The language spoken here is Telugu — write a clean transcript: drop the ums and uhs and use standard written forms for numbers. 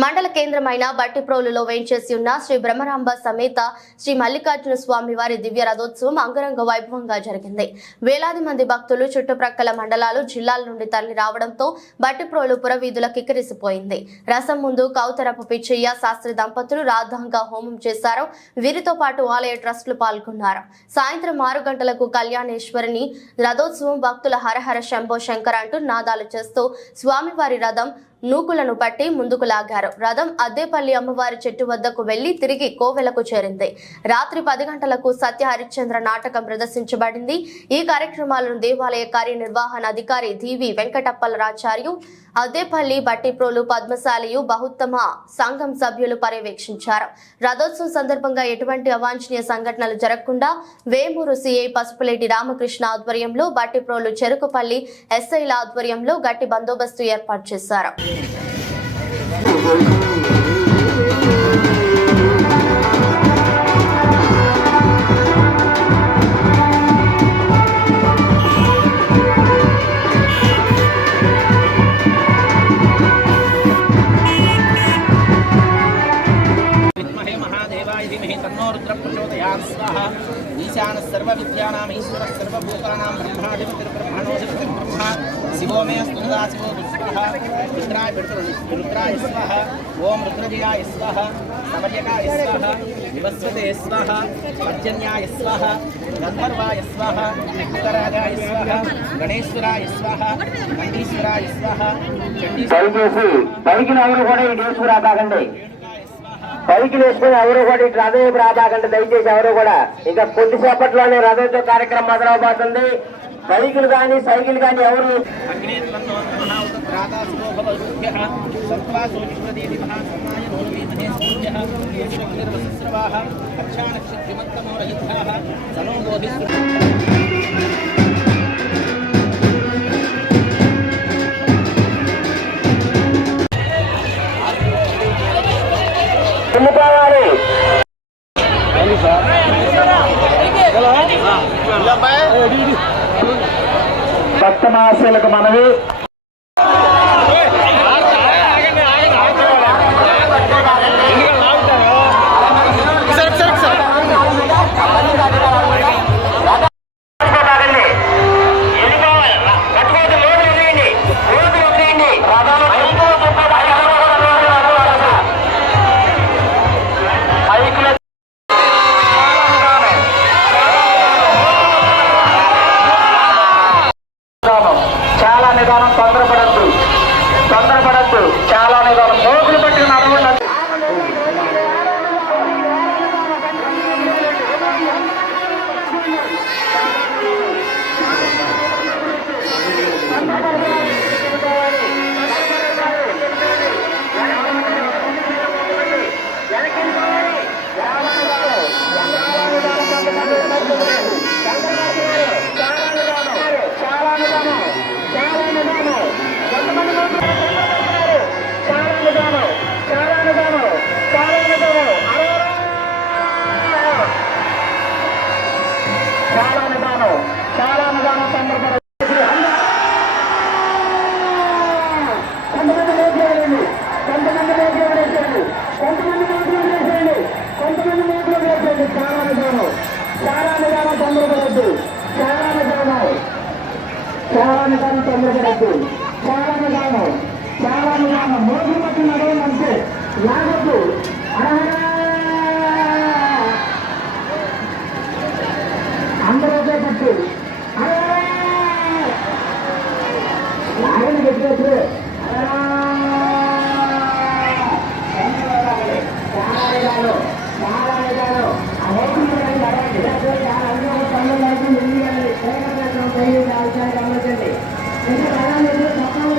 మండల కేంద్రమైన బట్టిప్రోలులో వేంచేసి ఉన్న శ్రీ బ్రహ్మరాంబ సమేత శ్రీ మల్లికార్జున స్వామి వారి దివ్య రథోత్సవం అంగరంగ వైభవంగా జరిగింది. వేలాది మంది భక్తులు చుట్టుప్రక్కల మండలాలు, జిల్లాల నుండి తరలి రావడంతో బట్టిప్రోలు పురవీధుల కిక్కిరిసిపోయింది. రసం ముందు కౌతరపు పిచ్చయ్య శాస్త్రి దంపతులు రాధాంగ హోమం చేశారు. వీరితో పాటు ఆలయ ట్రస్టులు పాల్గొన్నారు. సాయంత్రం 6 గంటలకు కళ్యాణేశ్వరిని రథోత్సవం భక్తుల హరహర శంభో శంకర్ అంటూ నాదాలు చేస్తూ స్వామివారి రథం నూకులను పట్టి ముందుకు లాగారు. రథం అద్దేపల్లి అమ్మవారి చెట్టు వద్దకు వెళ్లి తిరిగి కోవెలకు చేరింది. రాత్రి 10 గంటలకు సత్య హరిశ్చంద్ర నాటకం ప్రదర్శించబడింది. ఈ కార్యక్రమాలను దేవాలయ కార్యనిర్వహణాధికారి దివి వెంకటప్పలరాచార్యు, అద్దేపల్లి బట్టిప్రోలు పద్మశాలియు బహుత్తమ సంఘం సభ్యులు పర్యవేక్షించారు. రథోత్సవం సందర్భంగా ఎటువంటి అవాంఛనీయ సంఘటనలు జరగకుండా వేమూరు సిఐ పసుపులేటి రామకృష్ణ ఆధ్వర్యంలో, బట్టిప్రోలు చెరుకుపల్లి ఎస్ఐల ఆధ్వర్యంలో గట్టి బందోబస్తు ఏర్పాటు చేశారు. ईशान सर्वविद्यानां ईश्वर सर्वभूतानां ब्रह्माधिपतिर्ब्रह्मणोऽधिपतिर्ब्रह्मा शिवो मे स्तुदाशिवो दुष्टः रुद्राय स्वाहा ओम रुद्रजयाय स्वाहा समर्यकाय स्वाहा विवस्वते स्वाहा पर्जन्याय स्वाहा गंधर्वाय स्वाहा उत्तरागाय स्वाहा गणेश्वराय स्वाहा गंडीश्वराय स्वाहा పైకి వేసుకుని ఎవరు కూడా ఇటు రథం వైపు రాబాకండి. దయచేసి ఎవరు కూడా ఇంకా కొద్దిసేపట్లోనే రథంతో కార్యక్రమం మొదలవబోతుంది. బైకులు కానీ సైకిల్ కానీ ఎవరు వెళ్ళిపోవాలి. భక్తమాసులకు మనవి, తొందరపడద్దు, చాలా నిదానం. మోకులు పట్టిన నడవండి. చాలా నిదానం తొందరపడ. కొంతమంది మోకులు కొంతమంది మోకులు వేసేయండి, కొంతమంది మోకులు వేసేయండి, కొంతమంది మోకులు వేసేయండి. చాలా నిదానం తొందరపడద్దు, చాలా నిదానం తొందరపడద్దు, చాలా నిదానం. మోకులు పట్టిన నడవండి అంతే, లాగద్దు. అందరూ ఒకే పట్టు లాగని పెట్టేప్పుడు చాలా